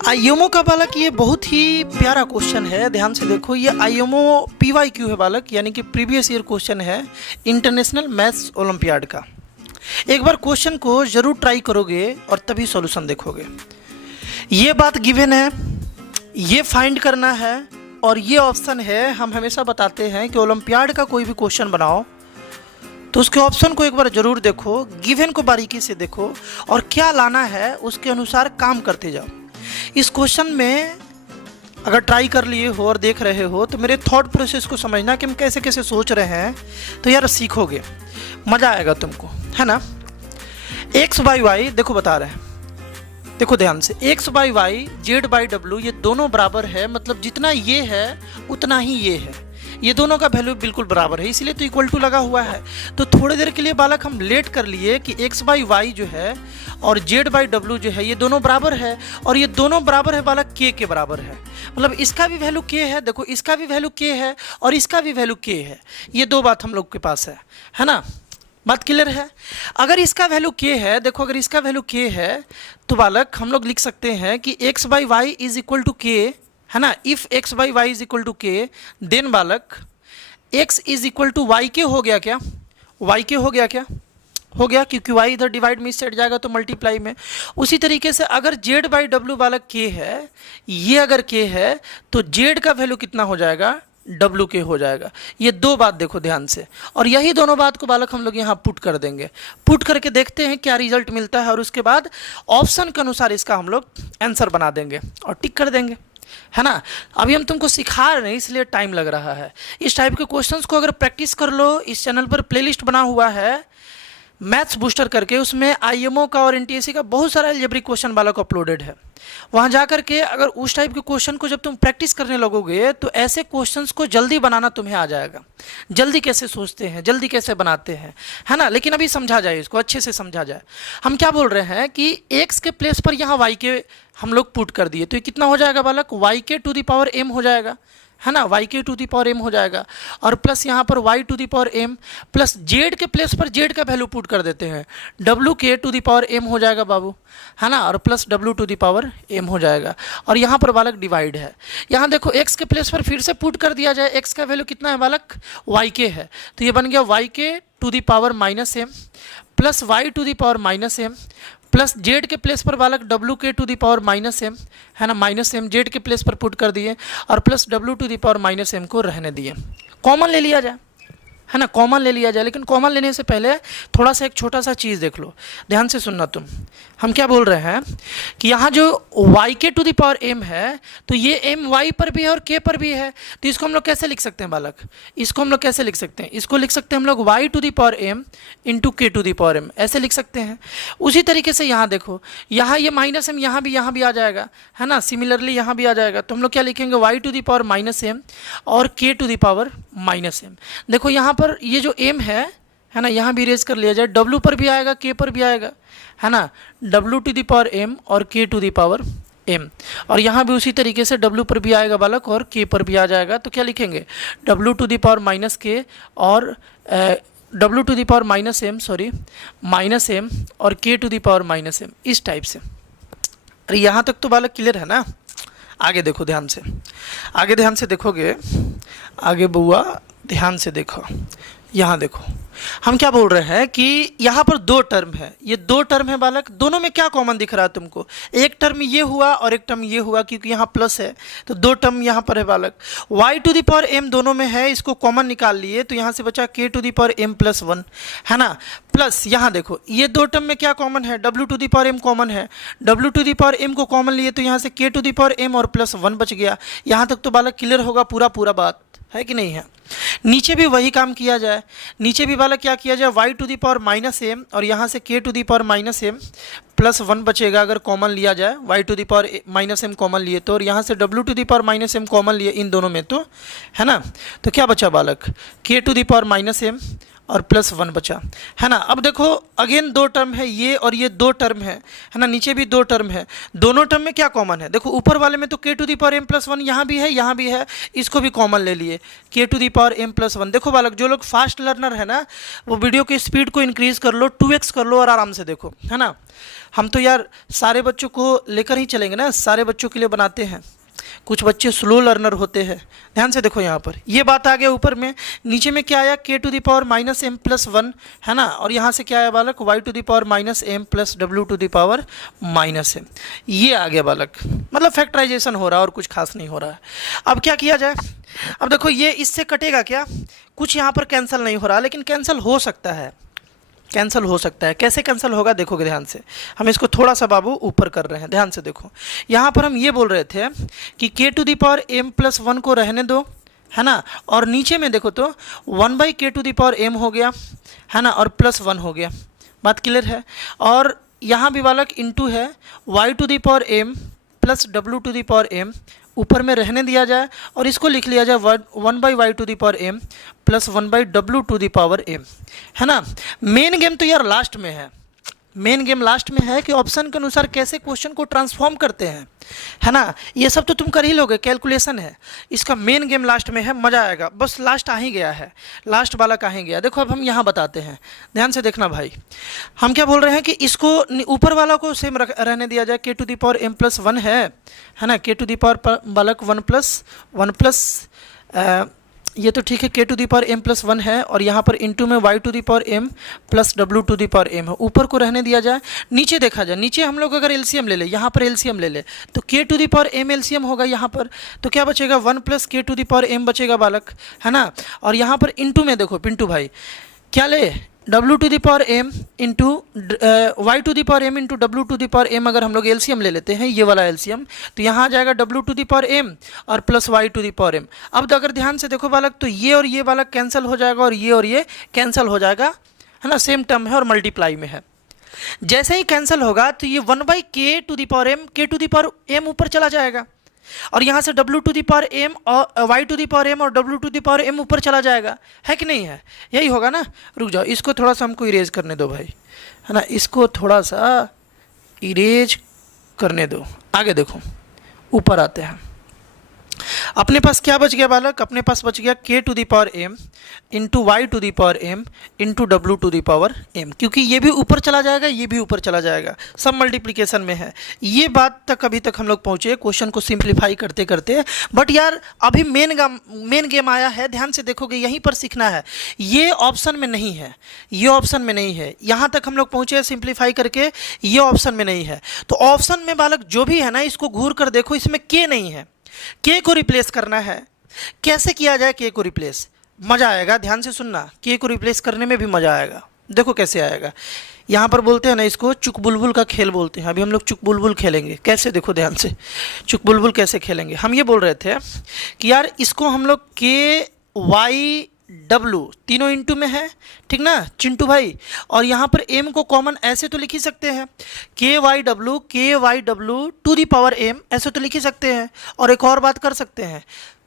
IMO का बालक ये बहुत ही प्यारा क्वेश्चन है। ध्यान से देखो, ये आईएमओ पीवाईक्यू है बालक, यानी कि प्रीवियस ईयर क्वेश्चन है इंटरनेशनल मैथ्स ओलंपियाड का। एक बार क्वेश्चन को जरूर ट्राई करोगे और तभी सॉल्यूशन देखोगे। ये बात गिवन है, ये फाइंड करना है और ये ऑप्शन है। हम हमेशा बताते हैं कि ओलंपियाड का कोई भी क्वेश्चन बनाओ तो उसके ऑप्शन को एक बार जरूर देखो, गिवन को बारीकी से देखो और क्या लाना है उसके अनुसार काम करते जाओ। इस क्वेश्चन में अगर ट्राई कर लिए हो और देख रहे हो तो मेरे थॉट प्रोसेस को समझना कि हम कैसे कैसे सोच रहे हैं, तो यार सीखोगे, मज़ा आएगा तुमको, है ना। एक्स बाई वाई देखो बता रहे हैं, देखो ध्यान से, x by y z by डब्ल्यू ये दोनों बराबर है, मतलब जितना ये है उतना ही ये है, ये दोनों का वैल्यू बिल्कुल बराबर है, इसलिए तो इक्वल टू लगा हुआ है। तो थोड़ी देर के लिए बालक हम लेट कर लिए कि एक्स बाई वाई जो है और जेड बाई डब्ल्यू जो है ये दोनों बराबर है, और ये दोनों बराबर है बालक के बराबर है, मतलब इसका भी वैल्यू के है, देखो इसका भी वैल्यू के है और इसका भी वैल्यू के है। ये दो बात हम लोग के पास है ना, बात क्लियर है। अगर इसका वैल्यू के है, देखो अगर इसका वैल्यू के है तो बालक हम लोग लिख सकते हैं कि x by y is equal to k, है ना। If x by y is equal to k then बालक x is equal to y k हो गया क्या, वाई के हो गया क्या, हो गया, क्योंकि वाई इधर डिवाइड में सेट जाएगा तो मल्टीप्लाई में। उसी तरीके से अगर जेड बाई डब्ल्यू बालक के है, ये अगर के है तो जेड का वैल्यू कितना हो जाएगा, डब्ल्यू के हो जाएगा। ये दो बात देखो ध्यान से, और यही दोनों बात को बालक हम लोग यहाँ पुट कर देंगे। पुट करके देखते हैं क्या रिजल्ट मिलता है, और उसके बाद ऑप्शन के अनुसार इसका हम लोग आंसर बना देंगे और टिक कर देंगे, है ना। अभी हम तुमको सिखा रहे हैं इसलिए टाइम लग रहा है। इस टाइप के क्वेश्चंस को अगर प्रैक्टिस कर लो, इस चैनल पर प्लेलिस्ट बना हुआ है मैथ्स बूस्टर करके, उसमें आईएमओ का और एनटीएससी का बहुत सारा अलजेब्रिक क्वेश्चन वाला को अपलोडेड है। वहाँ जा कर के अगर उस टाइप के क्वेश्चन को जब तुम प्रैक्टिस करने लगोगे तो ऐसे क्वेश्चंस को जल्दी बनाना तुम्हें आ जाएगा। जल्दी कैसे सोचते हैं, जल्दी कैसे बनाते हैं, है ना। लेकिन अभी समझा जाए, इसको अच्छे से समझा जाए। हम क्या बोल रहे हैं कि एक्स के प्लेस पर यहाँ वाई के हम लोग पुट कर दिए, तो ये कितना हो जाएगा बालक, वाई के टू द पावर एम हो जाएगा, है ना, वाई के टू दी पावर एम हो जाएगा, और प्लस यहाँ पर y to the power m, plus z के प्लेस पर जेड का वैल्यू पुट कर देते हैं, डब्ल्यू के टू दी पावर एम हो जाएगा बाबू, है ना, और प्लस डब्ल्यू टू दी पावर एम हो जाएगा। और यहाँ पर बालक डिवाइड है, यहाँ देखो एक्स के प्लेस पर फिर से पुट कर दिया जाए, एक्स का वैल्यू कितना है बालक, वाई के है, तो ये बन गया वाई के to the power minus m plus y to the power minus m plus z के प्लेस पर बालक डब्ल्यू के to the power minus m, है ना, माइनस एम जेड के प्लेस पर पुट कर दिए और प्लस डब्ल्यू to the power minus m को रहने दिए। कॉमन ले लिया जाए, है ना, कॉमन ले लिया जाए। लेकिन कॉमन लेने से पहले थोड़ा सा एक छोटा सा चीज़ देख लो, ध्यान से सुनना तुम। हम क्या बोल रहे हैं कि यहाँ जो y के टू द पावर m है, तो ये m y पर भी है और k पर भी है, तो इसको हम लोग कैसे लिख सकते हैं बालक, इसको हम लोग कैसे लिख सकते हैं, इसको लिख सकते हैं हम लोग y to the power m into k to the power m, ऐसे लिख सकते हैं। उसी तरीके से यहाँ देखो, यहाँ ये माइनस m यहाँ भी आ जाएगा, है ना, सिमिलरली यहाँ भी आ जाएगा, तो हम लोग क्या लिखेंगे y to the power minus m और k to the power minus m। देखो यहाँ पर ये जो m है ना, यहाँ भी इरेज कर लिया जाए, w पर भी आएगा k पर भी आएगा, है ना, w to the power m और k to the power m, और यहाँ भी उसी तरीके से w पर भी आएगा बालक और k पर भी आ जाएगा। तो क्या लिखेंगे, w to the power minus k और w to the power minus m, sorry minus m और k to the power minus m, इस टाइप से। अरे यहाँ तक तो बालक क्लियर है ना। आगे देखो ध्यान से, आगे ध्यान से देखोगे, आगे बुआ ध्यान से देखो, यहाँ देखो हम क्या बोल रहे हैं कि यहाँ पर दो टर्म है, ये दो टर्म है बालक, दोनों में क्या कॉमन दिख रहा है तुमको, एक टर्म ये हुआ और एक टर्म ये हुआ, क्योंकि यहाँ प्लस है तो दो टर्म यहाँ पर है बालक। y to the power m दोनों में है, इसको कॉमन निकाल लिए तो यहाँ से बचा k to the power m plus one, है ना, प्लस यहाँ देखो ये दो टर्म में क्या कॉमन है, w to the power m common है, w to the power m को कॉमन लिए तो यहाँ से k to the power m और प्लस वन बच गया। यहाँ तक तो बालक क्लियर होगा, पूरा बात है कि नहीं है। नीचे भी वही काम किया जाए, नीचे भी बालक क्या किया जाए, y to the power minus m और यहाँ से k to the power minus m plus one बचेगा अगर कॉमन लिया जाए, y to the power minus m common लिए तो, और यहाँ से w to the power minus m common लिए इन दोनों में तो, है ना, तो क्या बचा बालक, k to the power minus m और प्लस 1 बचा, है ना। अब देखो अगेन दो टर्म है ये और ये दो टर्म है ना, नीचे भी दो टर्म है। दोनों टर्म में क्या कॉमन है, देखो ऊपर वाले में तो k to the power m plus 1 यहाँ भी है यहाँ भी है, इसको भी कॉमन ले लिए k to the power m plus 1। देखो बालक जो लोग फास्ट लर्नर है ना, वो वीडियो की स्पीड को इंक्रीज कर लो, 2x कर लो और आराम से देखो, है ना। हम तो यार सारे बच्चों को लेकर ही चलेंगे ना, सारे बच्चों के लिए बनाते हैं। कुछ बच्चे स्लो लर्नर होते हैं, ध्यान से देखो यहाँ पर ये बात आ गया ऊपर में। नीचे में क्या आया k to the power minus m plus 1, है ना। और यहाँ से क्या आया बालक y to the power minus m plus डब्ल्यू to the power minus m, ये आ गया बालक। मतलब फैक्टराइजेशन हो रहा है और कुछ खास नहीं हो रहा है। अब क्या किया जाए, अब देखो ये इससे कटेगा क्या, कुछ यहाँ पर कैंसिल नहीं हो रहा, लेकिन कैंसिल हो सकता है, कैंसिल हो सकता है। कैसे कैंसिल होगा देखोगे ध्यान से, हम इसको थोड़ा सा बाबू ऊपर कर रहे हैं, ध्यान से देखो। यहाँ पर हम ये बोल रहे थे कि k to the power m plus 1 को रहने दो, है ना। और नीचे में देखो तो 1 by k to the power m हो गया, है ना, और प्लस 1 हो गया। बात क्लियर है। और यहाँ भी बालक इंटू है y to the power m plus w to the power m, ऊपर में रहने दिया जाए और इसको लिख लिया जाए 1 by y to the power m plus 1 by डब्ल्यू टू दी पावर m, है ना। मेन गेम तो यार लास्ट में है, मेन गेम लास्ट में है कि ऑप्शन के अनुसार कैसे क्वेश्चन को ट्रांसफॉर्म करते हैं, है ना। ये सब तो तुम कर ही लोगे, कैलकुलेशन है। इसका मेन गेम लास्ट में है, मज़ा आएगा। बस लास्ट आ ही गया है, लास्ट वाला आ ही गया। देखो अब हम यहाँ बताते हैं, ध्यान से देखना भाई। हम क्या बोल रहे हैं कि इसको ऊपर वाला को सेम रहने दिया जाए, k to the power m plus 1 है ना। k टू दी पावर बालक 1 प्लस ये तो ठीक है, k to the power m plus 1 है और यहाँ पर इंटू में y to the power m plus w to the power m है। ऊपर को रहने दिया जाए, नीचे देखा जाए, नीचे हम लोग अगर एलसीएम ले ले, यहाँ पर एलसीएम ले ले तो k to the power m LCM होगा यहाँ पर, तो क्या बचेगा 1 plus k to the power m बचेगा बालक, है ना। और यहाँ पर इंटू में देखो पिंटू भाई क्या ले, w to the power m into y to the power m into डब्ल्यू टू दी पावर m। अगर हम लोग एलसीएम ले लेते हैं, ये वाला एलसीएम, तो यहाँ आ जाएगा w to the power m और plus y to the power m। अब तो अगर ध्यान से देखो बालक, तो ये और ये बालक कैंसिल हो जाएगा और ये कैंसिल हो जाएगा, है ना। सेम टर्म है और मल्टीप्लाई में है। जैसे ही कैंसिल होगा तो ये 1 by k to the power m, k to the power m ऊपर चला जाएगा और यहाँ से w to the power m और y to the power m और w to the power m ऊपर चला जाएगा, है कि नहीं है, यही होगा ना। रुक जाओ, इसको थोड़ा सा हमको इरेज करने दो भाई, है ना। इसको थोड़ा सा इरेज करने दो। आगे देखो, ऊपर आते हैं। अपने पास क्या बच गया बालक, अपने पास बच गया k to the power m into y to the power m into डब्ल्यू टू दी पावर m, क्योंकि ये भी ऊपर चला जाएगा ये भी ऊपर चला जाएगा, सब मल्टीप्लिकेशन में है। ये बात तक अभी तक हम लोग पहुँचे क्वेश्चन को सिंप्लीफाई करते करते। बट यार अभी मेन गेम आया है, ध्यान से देखोगे, यहीं पर सीखना है। ये ऑप्शन में नहीं है, ये ऑप्शन में नहीं है। यहाँ तक हम लोग पहुँचे सिंप्लीफाई करके, ये ऑप्शन में नहीं है। तो ऑप्शन में बालक जो भी है ना, इसको घूर कर देखो, इसमें k नहीं है। k को रिप्लेस करना है, कैसे किया जाए k को रिप्लेस, मज़ा आएगा। ध्यान से सुनना, k को रिप्लेस करने में भी मज़ा आएगा। देखो कैसे आएगा, यहाँ पर बोलते हैं ना इसको चुक बुलबुल का खेल बोलते हैं। अभी हम लोग चुक बुलबुल खेलेंगे। कैसे, देखो ध्यान से, चुक बुलबुल कैसे खेलेंगे। हम ये बोल रहे थे कि यार इसको हम लोग k y w तीनों इंटू में है, ठीक ना चिंटू भाई। और यहाँ पर m को कॉमन ऐसे तो लिख ही सकते हैं, k y w to the power m, ऐसे तो लिख ही सकते हैं। और एक और बात कर सकते हैं,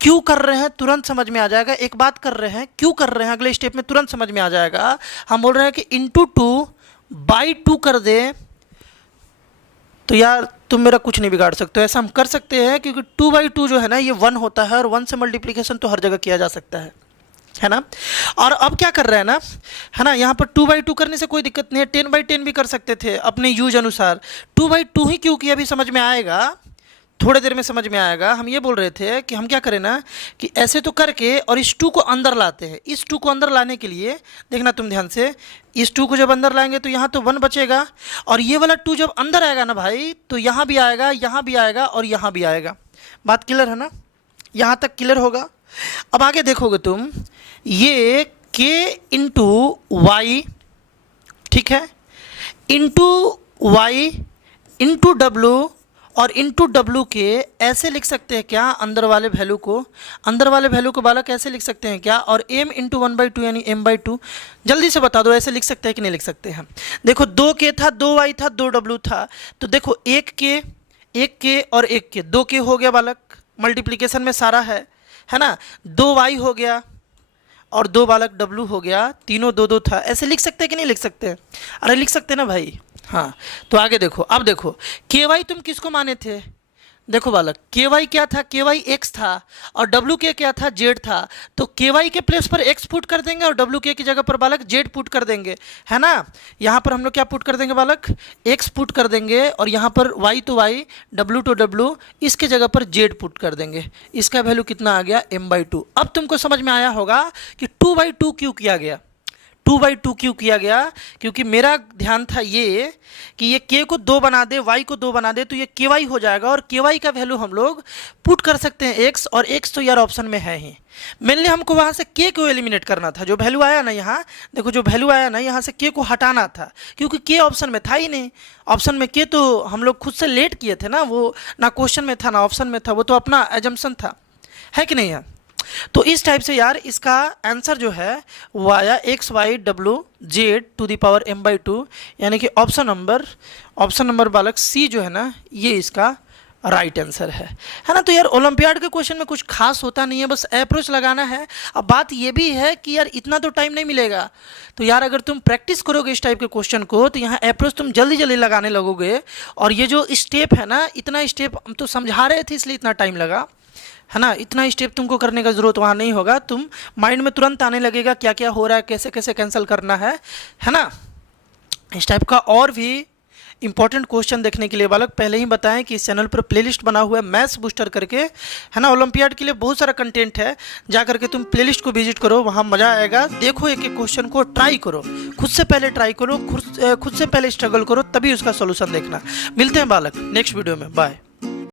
क्यों कर रहे हैं तुरंत समझ में आ जाएगा। एक बात कर रहे हैं, क्यों कर रहे हैं, अगले स्टेप में तुरंत समझ में आ जाएगा। हम बोल रहे हैं कि इंटू 2 बाई 2 कर दे, तो यार तुम मेरा कुछ नहीं बिगाड़ सकते हो। ऐसा हम कर सकते हैं क्योंकि 2 बाई 2 जो है ना, ये 1 होता है और 1 से मल्टीप्लिकेशन तो हर जगह किया जा सकता है ना। और अब क्या कर रहे हैं ना, है ना, यहाँ पर 2 बाई 2 करने से कोई दिक्कत नहीं है, 10 बाई 10 भी कर सकते थे अपने यूज अनुसार। 2 बाई 2 ही क्यों किया, अभी समझ में आएगा, थोड़ी देर में समझ में आएगा। हम ये बोल रहे थे कि हम क्या करें ना, कि ऐसे तो करके और इस 2 को अंदर लाते हैं। इस 2 को अंदर लाने के लिए देखना तुम ध्यान से, इस 2 को जब अंदर लाएंगे तो यहाँ तो 1 बचेगा, और ये वाला 2 जब अंदर आएगा ना भाई, तो यहाँ भी आएगा, यहाँ भी आएगा और यहाँ भी आएगा। बात क्लियर है ना, यहाँ तक क्लियर होगा। अब आगे देखोगे तुम, ये k इंटू वाई, ठीक है, इंटू वाई इंटू डब्ल्यू और इंटू डब्ल्यू के ऐसे लिख सकते हैं क्या, अंदर वाले वैल्यू को बालक ऐसे लिख सकते हैं क्या। और m इंटू 1/2 यानी m/2, जल्दी से बता दो ऐसे लिख सकते हैं कि नहीं लिख सकते हैं। देखो 2k था, 2y था, 2w था, तो देखो 1k और 1k, 2k हो गया बालक, मल्टीप्लिकेशन में सारा है ना। 2y हो गया और 2 बालक W हो गया, तीनों 2 2 था। ऐसे लिख सकते हैं कि नहीं लिख सकते? अरे लिख सकते ना भाई। हाँ, तो आगे देखो, अब देखो KY तुम किसको माने थे? देखो बालक, KY क्या था? KY X था और WK क्या था? Z था। तो KY के प्लेस पर X पुट कर देंगे और WK की जगह पर बालक Z पुट कर देंगे, है ना। यहाँ पर हम लोग क्या पुट कर देंगे बालक? X पुट कर देंगे और यहाँ पर Y तो Y, W तो W, इसके जगह पर Z पुट कर देंगे। इसका वैल्यू कितना आ गया? m/2। अब तुमको समझ में आया होगा कि 2/2 क्यों किया गया? 2/2 क्यों किया गया? क्योंकि मेरा ध्यान था ये कि ये k को 2 बना दे, y को 2 बना दे, तो ये ky हो जाएगा और ky का वैल्यू हम लोग पुट कर सकते हैं x, और x तो यार ऑप्शन में है ही। मेनली हमको वहाँ से k को एलिमिनेट करना था। जो वैल्यू आया ना यहाँ, देखो जो वैल्यू आया ना यहाँ से k को हटाना था, क्योंकि k ऑप्शन में था ही नहीं। ऑप्शन में k तो हम लोग खुद से लेट किए थे ना, वो ना क्वेश्चन में था ना ऑप्शन में था, वो तो अपना एजम्पशन था, है कि नहीं है? तो इस टाइप से यार इसका आंसर जो है वो आया XY WZ m/2, यानी कि ऑप्शन नंबर बालक सी जो है ना, ये इसका राइट आंसर है ना। तो यार ओलंपियाड के क्वेश्चन में कुछ खास होता नहीं है, बस अप्रोच लगाना है। अब बात ये भी है कि यार इतना तो टाइम नहीं मिलेगा, तो यार अगर तुम प्रैक्टिस करोगे इस टाइप के क्वेश्चन को तो यहाँ अप्रोच तुम जल्दी जल्दी लगाने लगोगे। और ये जो स्टेप है ना, इतना स्टेप हम तो समझा रहे थे इसलिए इतना टाइम लगा, है ना। इतना स्टेप तुमको करने का ज़रूरत वहाँ नहीं होगा, तुम माइंड में तुरंत आने लगेगा क्या क्या हो रहा है, कैसे कैसे कैंसिल करना है ना। इस टाइप का और भी इंपॉर्टेंट क्वेश्चन देखने के लिए बालक पहले ही बताएं कि इस चैनल पर प्लेलिस्ट बना हुआ है मैथ्स बूस्टर करके, है ना। ओलंपियाड के लिए बहुत सारा कंटेंट है, जा करके तुम प्लेलिस्ट को विजिट करो, वहाँ मज़ा आएगा। देखो एक एक क्वेश्चन को ट्राई करो, खुद से पहले ट्राई करो, खुद से पहले स्ट्रगल करो, तभी उसका सोल्यूशन देखना। मिलते हैं बालक नेक्स्ट वीडियो में, बाय।